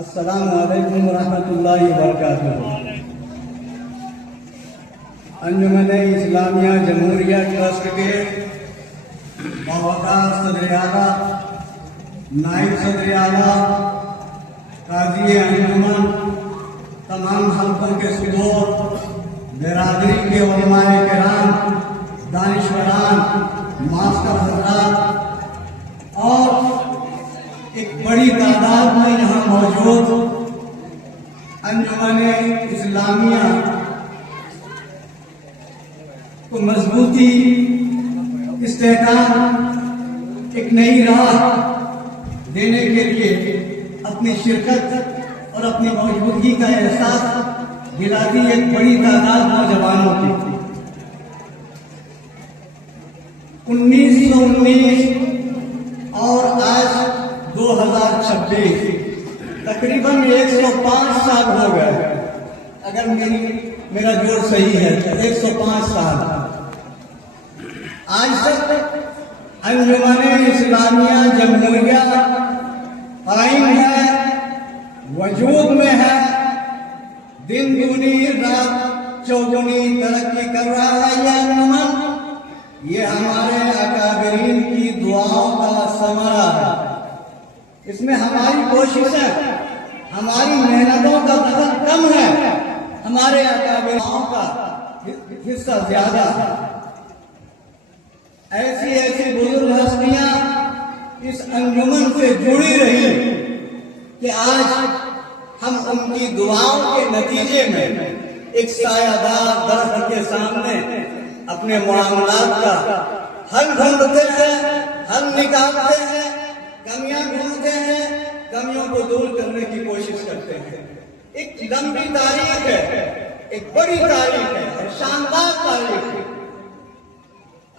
السلام علیکم ورحمۃ اللہ وبرکاتہ۔ انجمن اسلامیہ جمہوریہ ٹرسٹ کے باوقار صدر اعلیٰ، نائب صدر اعلیٰ، قاضی انجمن، تمام حلقوں کے صدور، برادری کے علماء کرام، دانشوران، ماسٹر حضرات اور ایک بڑی تعداد میں یہاں موجود انجمن اسلامیہ کو مضبوطی، استحکام، ایک نئی راہ دینے کے لیے اپنی شرکت اور اپنی موجودگی کا احساس دلاتی ایک بڑی تعداد نوجوانوں کی 1919 اور آج 2026 تقریباً 105 سال ہو گئے، اگر میرا جوڑ صحیح ہے تو 105 سال آج تک انجمن اسلامیہ جمہوریہ قائم ہے، وجود میں ہے، دن دگنی رات چوگنی ترقی کر رہا ہے یہ انجمن۔ یہ ہمارے اکابرین کی دعاؤں کا ثمرہ ہے، اس میں ہماری کوششیں، ہماری محنتوں کا دخل کم ہے، ہمارے اکابرین کا حصہ زیادہ ہے۔ ایسی بزرگ ہستیاں اس انجمن سے جڑی رہی کہ آج ہم ان کی دعاؤں کے نتیجے میں ایک سایہ دار درخت کے سامنے اپنے معاملات کا حل ڈھونڈتے ہیں، حل نکالتے ہیں، کمیاں ڈھونڈتے ہیں، کمیوں کو دور کرنے کی کوشش کرتے ہیں۔ ایک لمبی تاریخ ہے، ایک بڑی تاریخ ہے اور شاندار تاریخ ہے۔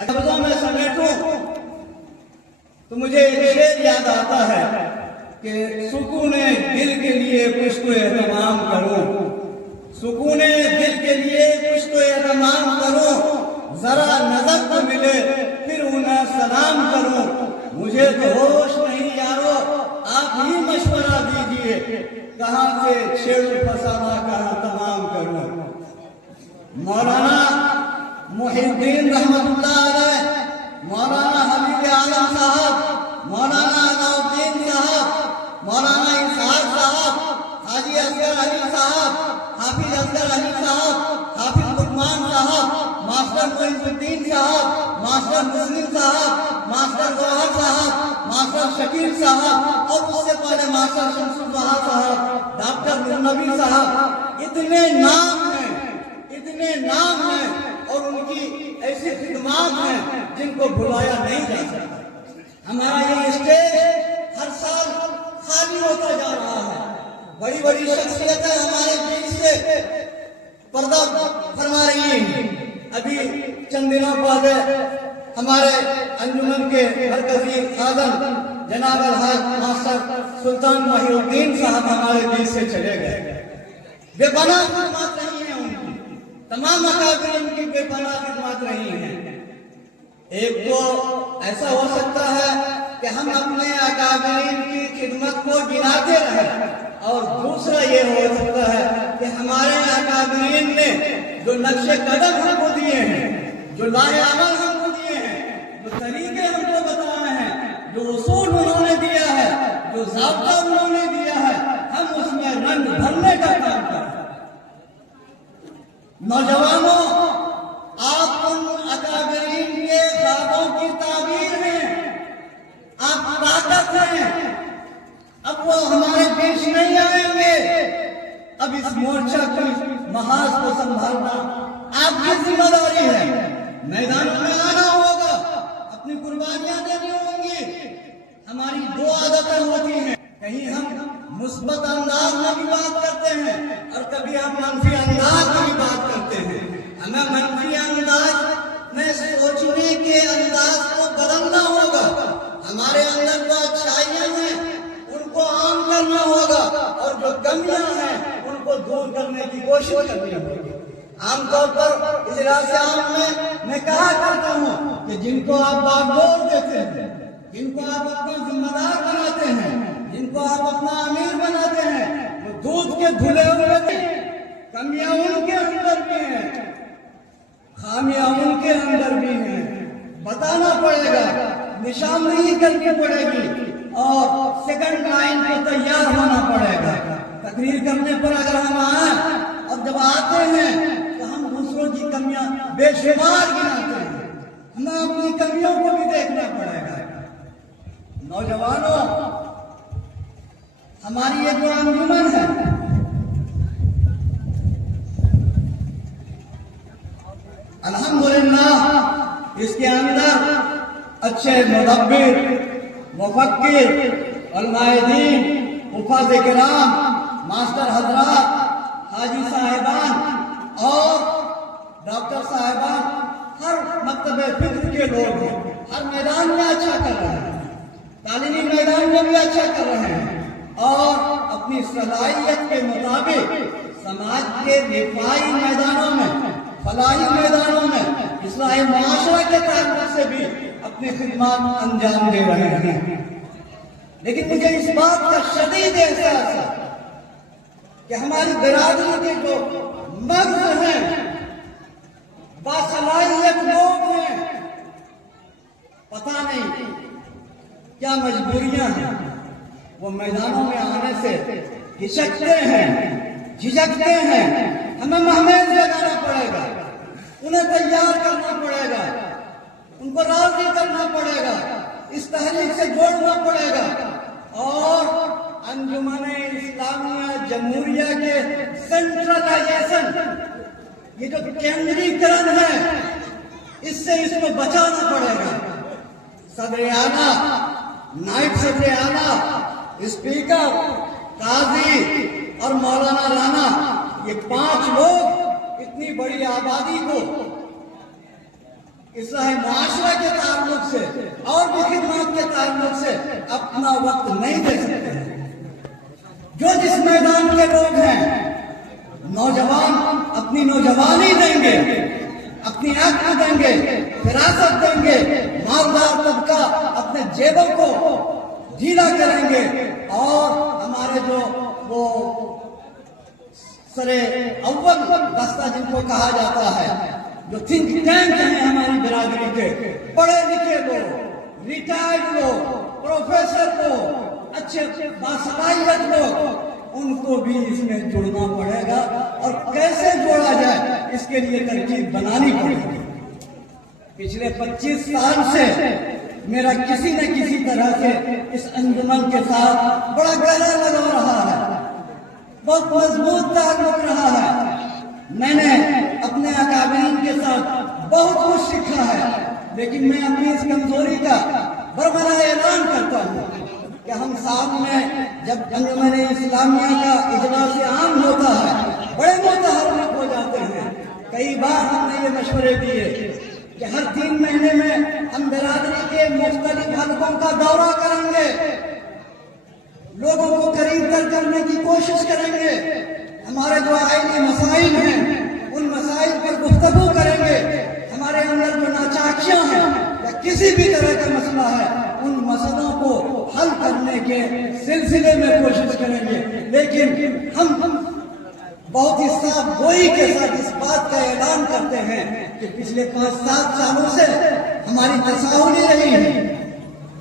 لفظوں میں سمیٹوں تو مجھے ایک شعر یاد آتا ہے کہ سکون دل کے لیے کچھ تو اہتمام کرو، سکون دل کے لیے کچھ تو اہتمام کرو، ذرا نظر تو ملے پھر انہیں سلام کرو، مجھے تو ہوش نہیں یارو، آپ ہی مشورہ دیجئے، کہاں سے چھیڑ فسانہ کہاں تمام کرو۔ مولانا محی الدین رحمت اللہ علیہ، مولانا حبیب عالم صاحب، مولانا علاؤالدین صاحب، مولانا اسحاق صاحب، حاجی اصغر علی صاحب، حافظ اصغر علی صاحب، حافظ لقمان صاحب، ماسٹر معین الدین صاحب، ماسٹر مسلم صاحب، ماسٹر گوہر صاحب، ماسٹر شکیل صاحب اور اس سے پہلے ماسٹر شمس الضحیٰ صاحب، ڈاکٹر نورنبی صاحب، اتنے نام ہیں اور ان کی ایسی خدمات ہیں جن کو بھلایا نہیں جا سکتا۔ ہمارا یہ اسٹیج ہر سال خالی ہوتا جا رہا ہے، بڑی بڑی شخصیتیں ہمارے بیچ سے پردہ فرما رہی ہیں۔ ابھی چند دنوں پہلے ہمارے انجمن کے مرکزی خادم جناب الحاج ماسٹر سلطان محی الدین صاحب ہمارے بیچ سے چلے گئے۔ بے پناہ خدمات رہی ہیں ان کی، تمام اکابرین کی بے پناہ خدمات رہی ہیں۔ ایک تو ایسا ہو سکتا ہے کہ ہم اپنے اکابرین کی خدمت کو گناتے رہیں، اور دوسرا یہ ہو سکتا ہے کہ ہمارے اکابرین نے جو نقش قدم ہم کو دیے ہیں، جو راہ عمل ہم کو دیے ہیں، جو طریقے ہم کو بتائے ہیں، جو اصول انہوں نے دیا ہے، جو ضابطہ انہوں نے دیا ہے، ہم اس میں رنگ بھرنے کا کام کریں۔ نوجوانوں، آپ ان اکابرین کے خوابوں کی تعبیر ہیں، آپ طاقت ہیں۔ اب وہ ہمارے بیچ نہیں آئیں گے، اب اس مورچہ کی محاذ کو سنبھالنا آپ کی ذمہ داری ہے۔ میدانوں میں آنا ہوگا، اپنی قربانیاں دینی ہوں گی۔ ہماری دو عادتیں ہوتی ہیں، کہیں ہم مثبت انداز میں بھی بات کرتے ہیں اور کبھی ہم منفی انداز میں بھی بات کرتے ہیں۔ ہمیں منفی انداز میں سوچنے کے انداز کو بدلنا ہوگا، ہمارے اندر جو اچھائیاں ہیں ان کو عام کرنا ہوگا اور جو کمیاں ہیں ان کو دور کرنے کی کوشش کرنی ہوگی۔ عام طور پر اجلاس عام میں کہا کرتا ہوں کہ جن کو آپ باغ دیتے ہیں، جن کو آپ اپنا ذمہ دار بناتے ہیں، جن آپ اپنا امیر بناتے ہیں، وہ دودھ کے دھلے ہوئے ہیں، کمیاں ان کے اندر بھی ہیں، خامیاں ان کے اندر بھی ہیں۔ بتانا پڑے گا، نشاندہی کرنی پڑے گی، اور سیکنڈ لائن کو تیار ہونا پڑے گا۔ تقریر کرنے پر اگر ہم آئیں اور جب آتے ہیں تو ہم دوسروں کی کمیاں بے شمار گناتے ہیں، ہمیں اپنی کمیوں کو بھی دیکھنا پڑے گا۔ نوجوانوں، ہماری یہ جو انجمن ہے، الحمدللہ اس کے اندر اچھے مدبر، مفکر، علماء دین، حفاظ کرام، ماسٹر حضرات، حاجی صاحبان اور ڈاکٹر صاحبان، ہر مکتب فکر کے لوگ ہیں، ہر میدان میں اچھا کر رہے ہیں، تعلیمی میدان میں بھی اچھا کر رہے ہیں، اور اپنی صلاحیت کے مطابق سماج کے دفاعی میدانوں میں، فلاحی میدانوں میں، اصلاح معاشرہ کے تعلق سے بھی اپنی خدمات انجام دے رہے ہیں۔ لیکن مجھے اس بات کا شدید احساس ہے کہ ہماری برادری کے جو مرد ہیں، باصلاحیت لوگ ہیں، پتہ نہیں کیا مجبوریاں ہیں، وہ میدانوں میں آنے سے ہچکتے ہیں، جھجکتے ہیں۔ ہمیں محمیز لگانا پڑے گا، انہیں تیار کرنا پڑے گا، ان کو راضی کرنا پڑے گا، اس تحریک سے جوڑنا پڑے گا، اور انجمن اسلامیہ جمہوریہ کے سینٹرلائزیشن، یہ جو کیندری کرن ہے، اس سے اس کو بچانا پڑے گا۔ صدر اعلیٰ، نائب صدر اعلیٰ، اسپیکر، قاضی اور مولانا رانا، یہ 5 لوگ اتنی بڑی آبادی کو اصلاح معاشرہ کے تعلق سے اور بھی خدمات کے تعلق سے اپنا وقت نہیں دے سکتے ہیں۔ جو جس میدان کے لوگ ہیں، نوجوان اپنی نوجوانی دیں گے، اپنی عقل دیں گے، فراست دیں گے، مالدار طبقہ اپنے جیبوں کو ڈھیلا کریں گے، اور ہمارے جو وہ سرے اول دستہ جن کو کہا جاتا ہے، جو تھنک ٹینک ہیں ہماری برادری کے، پڑھے لکھے لوگ، ریٹائرڈ لوگ، پروفیسر لوگ، اچھے باصلاحیت لوگ، ان کو بھی اس میں جڑنا پڑے گا، اور کیسے جوڑا جائے اس کے لیے ترکیب بنانی پڑے گی۔ پچھلے 25 سال سے میرا کسی نہ کسی طرح سے اس انجمن کے ساتھ بڑا گہرا لگاؤ رہا ہے، بہت مضبوط تعلق رہا ہے۔ میں نے اپنے اکابرین کے ساتھ بہت کچھ سیکھا ہے، لیکن میں اپنی اس کمزوری کا بربرا اعلان کرتا ہوں کہ ہم ساتھ میں جب انجمن اسلامیہ کا اجلاس عام ہوتا ہے، بڑے متحرک ہو جاتے ہیں۔ کئی بار ہم نے یہ مشورے دیے کہ ہر 3 مہینے میں ہم برادری کے مختلف حلقوں کا دورہ کریں گے، لوگوں کو قریب تر کرنے کی کوشش کریں گے، ہمارے جو آئینی مسائل ہیں ان مسائل پر گفتگو کریں گے، ہمارے اندر جو ناچاکیاں ہیں یا کسی بھی طرح کا مسئلہ ہے ان مسئلوں کو حل کرنے کے سلسلے میں کوشش کریں گے۔ لیکن ہم بہت ہی صاف گوئی کے ساتھ اس بات کا اعلان کرتے ہیں کہ پچھلے 5-7 سالوں سے ہماری تساہلی رہی ہے،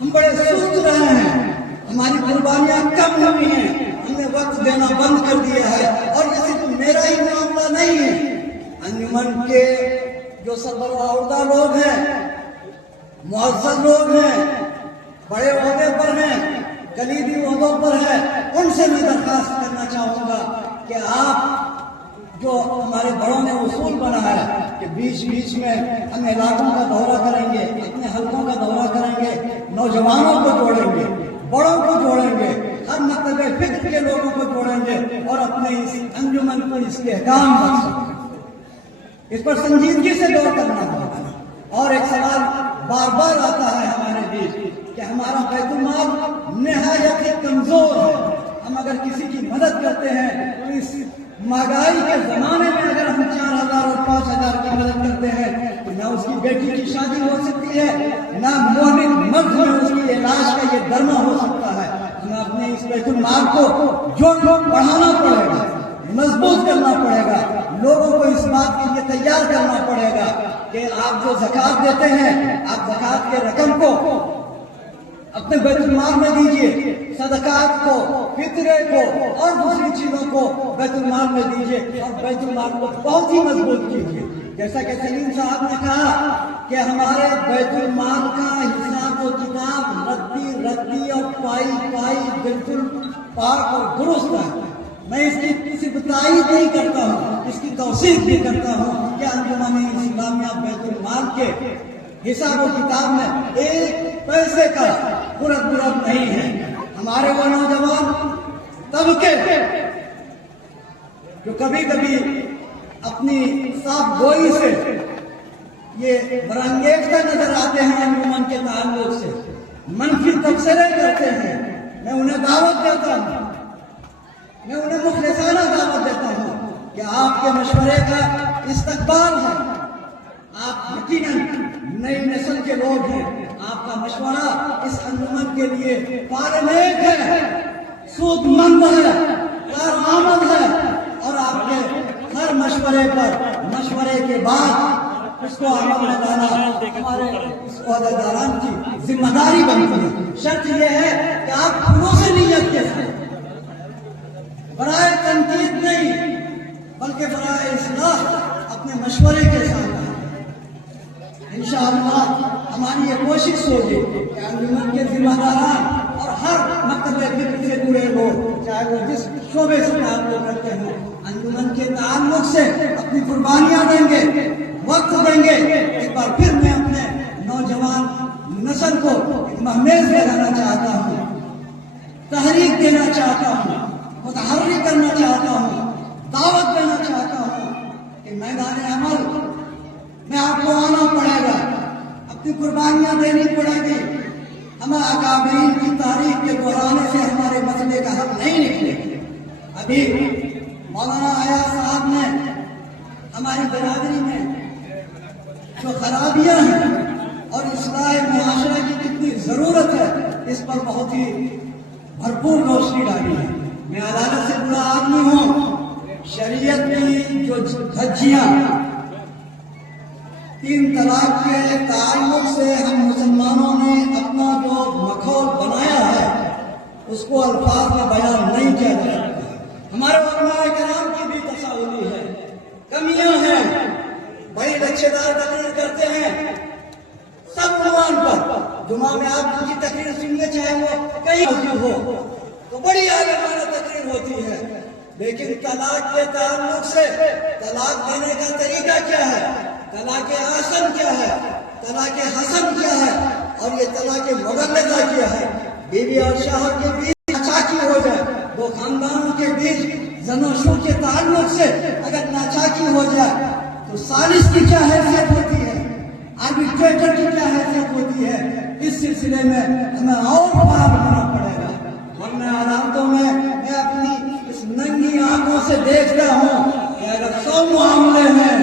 ہم بڑے سست رہے ہیں، ہماری قربانیاں کم ہوئی ہیں، ہم نے وقت دینا بند کر دیا ہے، اور یہ صرف میرا ہی معاملہ نہیں ہے۔ انجمن کے جو سربراہ عہدہ لوگ ہیں، معزز لوگ ہیں، بڑے عہدے پر ہیں، کلیدی عہدوں پر ہیں، ان سے میں درخواست کرنا چاہوں گا کہ آپ جو ہمارے بڑوں نے اصول بنایا ہے کہ بیچ بیچ میں ہم علاقوں کا دورہ کریں گے، اپنے حلقوں کا دورہ کریں گے، نوجوانوں کو جوڑیں گے، بڑوں کو جوڑیں گے، ہر مکتب فکر کے لوگوں کو جوڑیں گے، اور اپنے اس انجمن کو استحکام بخشیں گے۔ اس پر سنجیدگی سے غور کرنا ہوگا۔ اور ایک سوال بار بار آتا ہے ہمارے بیچ کہ ہمارا بیت المال نہایت ہی کمزور ہے، ہم اگر کسی کی مدد کرتے ہیں تو اس مہنگائی کے زمانے میں اگر ہم 4,000 اور 5,000 کی مدد کرتے ہیں تو نہ اس کی بیٹی کی شادی ہو سکتی ہے، نہ مومن مرد میں اس کی علاج کا یہ درمہ ہو سکتا ہے۔ ہمیں اپنے اس بیت المال کو بڑھانا پڑے گا، مضبوط کرنا پڑے گا، لوگوں کو اس بات کے لیے تیار کرنا پڑے گا کہ آپ جو زکوٰۃ دیتے ہیں، آپ زکوٰۃ کے رقم کو اپنے بیت المال میں دیجیے، صدقات کو، فطرے کو اور دوسری چیزوں کو بیت المال میں دیجیے اور بیت المال کو بہت ہی مضبوط کیجیے۔ جیسا کہ سلیم صاحب نے کہا کہ ہمارے بیت المال کا حساب و کتاب رتی اور پائی بالکل پاک اور درست ہے۔ میں اس کی صرف تائید نہیں کرتا ہوں، اس کی توثیق بھی کرتا ہوں کہ انجمن اسلامیہ بیت المال کے حساب و کتاب میں ایک پیسے کا پرت نہیں ہے۔ ہمارے وہ نوجوان طبقے جو کبھی کبھی اپنی صاف گوئی سے یہ برانگیختہ نظر آتے ہیں، انجمن کے تعلق سے منفی تبصرے کرتے ہیں، میں انہیں دعوت دیتا ہوں، میں انہیں مخلصانہ دعوت دیتا ہوں کہ آپ کے مشورے کا استقبال ہے۔ آپ یقیناً نئی نسل کے لوگ ہیں، آپ کا مشورہ اس انجمن کے لیے پارلیک ہے، سود مند ہے، کارآمد ہے، اور آپ کے ہر مشورے کے بعد اس کو عمل میں لانا ہمارے اس عہدیداران کی ذمہ داری بنتی ہے۔ شرط یہ ہے کہ آپ خلوص نیت کے ساتھ، برائے تنقید نہیں بلکہ برائے اصلاح اپنے مشورے کے ساتھ انشاءاللہ ہماری یہ کوشش ہوگی کہ انجمن کے ذمہ داران اور ہر مکتب فکر سے جڑے لوگ، چاہے وہ جس شعبے سے تعلق رکھتے ہیں، انجمن کے تعلق سے اپنی قربانیاں دیں گے، وقت دیں گے۔ ایک بار پھر میں اپنے نوجوان نسل کو مہمیز بنانا چاہتا ہوں، تحریک دینا چاہتا ہوں، متحرک کرنا چاہتا ہوں، دعوت دینا چاہتا ہوں کہ میدان عمل میں آپ کو آنا پڑے گا، اپنی قربانیاں دینی پڑے گی۔ ہمیں اکابرین کی تاریخ کے دہرانے سے ہمارے مسئلے کا حل نہیں نکلے گا۔ ابھی مولانا ایاز صاحب نے ہماری برادری میں جو خرابیاں ہیں اور اصلاح معاشرہ کی کتنی ضرورت ہے اس پر بہت ہی بھرپور روشنی ڈالی ہے۔ میں عدالت سے برا آدمی ہوں، شریعت کی جو دھجیاں 3 طلاق کے تعلق سے ہم مسلمانوں نے اپنا جو ماحول بنایا ہے اس کو الفاظ میں بیان نہیں کیا جا سکتا۔ ہمارے علماء کرام کی بھی تصاویر ہے، کمیاں ہیں، بڑی لچھے دار تقریر کرتے ہیں سب عنوان پر۔ جمعہ میں آپ کی تقریر سنیے، چاہے وہ کہیں مسجد ہو تو بڑی عالمانہ تقریر ہوتی ہے، لیکن طلاق کے تعلق سے طلاق دینے کا طریقہ کیا ہے، طلاق حسن کیا ہے، طلاق حسن کیا ہے، اور یہ طلاق مغلظہ کیا ہے۔ بیوی اور شوہر کے بیچ ناچاکی ہو جائے، دو خاندانوں کے بیچ زن و شو کے تعلق سے اگر ناچاکی ہو جائے تو ثالث کی کیا حیثیت ہوتی ہے، آربیٹریٹر کی کیا حیثیت ہوتی ہے۔ اس سلسلے میں ہمیں اور فعال ہونا پڑے گا، ورنہ عدالتوں میں میں اپنی اس ننگی آنکھوں سے دیکھتا ہوں کہ اگر 100 معاملے ہیں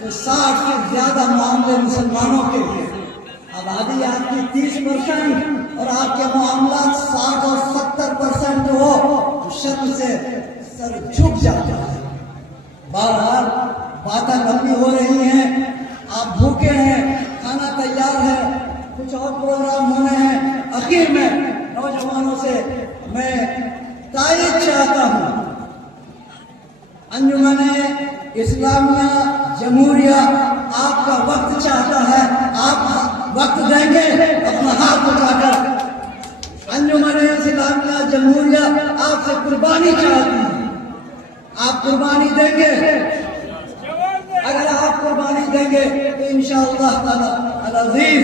تو 60 سے زیادہ معاملے مسلمانوں کے ہیں۔ آبادی آپ کی 30% اور آپ کے معاملات 60 اور 70% ہو تو شرم سے سر جھک جاتا ہے۔ بہرحال باتیں لمبی ہو رہی ہیں، آپ بھوکے ہیں، کھانا تیار ہے، کچھ اور پروگرام ہونے ہیں۔ اخیر میں نوجوانوں سے میں تائید چاہتا ہوں، انجمن اسلامیہ جمہوریہ آپ کا وقت چاہتا ہے، آپ وقت دیں گے اپنا ہاتھ اٹھا کر۔ انجمن اسلامیہ جمہوریہ آپ سے قربانی چاہتی ہے، آپ قربانی دیں گے۔ اگر آپ قربانی دیں گے تو انشاءاللہ تعالی العزیز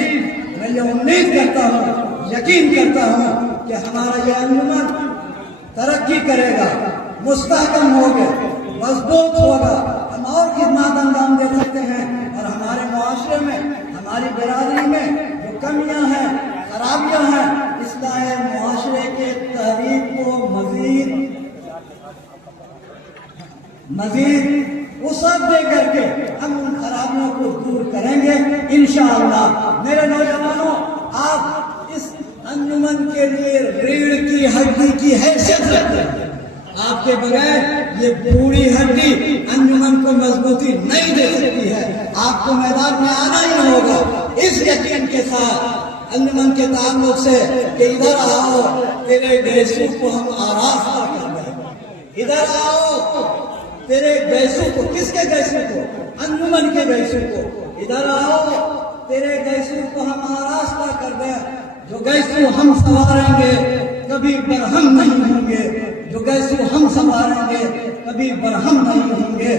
میں یہ امید کرتا ہوں، یقین کرتا ہوں کہ ہمارا یہ انجمن ترقی کرے گا، مستحکم ہوگا، مضبوط ہوگا، ہم اور خدمات انجام دے سکتے ہیں، اور ہمارے معاشرے میں، ہماری برادری میں جو کمیاں ہیں، خرابیاں ہیں، اصلاح معاشرے کے تحریک کو مزید وسعت دے کر کے ہم ان خرابیوں کو دور کریں گے انشاءاللہ۔ میرے نوجوانوں، آپ اس انجمن کے لیے ریڑھ کی ہڈی کی حیثیت رکھتے ہیں. آپ کے بغیر یہ بوڑھی ہڈی انجمن کو مضبوطی نہیں دے سکتی ہے. آپ کو میدان میں آنا ہی ہوگا اس یقین کے ساتھ انجمن کے تعلق سے کہ ادھر آؤ تیرے گیسو کو ہم آراستہ کر دیں. ادھر آؤ تیرے گیسو کو. کس کے گیسو کو؟ انجمن کے گیسو کو. ادھر آؤ تیرے گیسو کو ہم آراستہ کر دیں. جو گیسو ہم سنواریں گے کبھی برہم نہیں ہوں گے. جو گیسو ہم سنواریں گے کبھی برہم نہیں ہوں گے.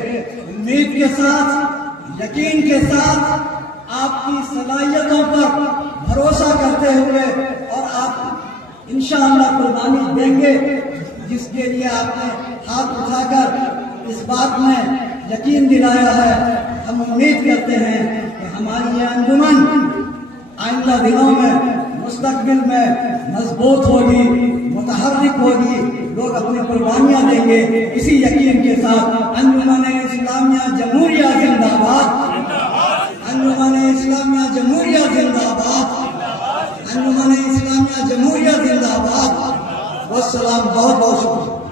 امید کے ساتھ یقین کے ساتھ آپ کی صلاحیتوں پر بھروسہ کرتے ہوئے اور آپ انشاءاللہ قربانی دیں گے جس کے لیے آپ نے ہاتھ اٹھا کر اس بات میں یقین دلایا ہے. ہم امید کرتے ہیں کہ ہماری یہ انجمن آئندہ دنوں میں مستقبل میں مضبوط ہوگی, متحرک ہوگی. لوگ اپنی قربانیاں دیں گے. اسی یقین کے ساتھ انجمن اسلامیہ جمہوریہ زندہ باد. انجمن اسلامیہ جمہوریہ زندہ باد. انجمن اسلامیہ جمہوریہ زندہ باد. والسلام. بہت بہت شکریہ.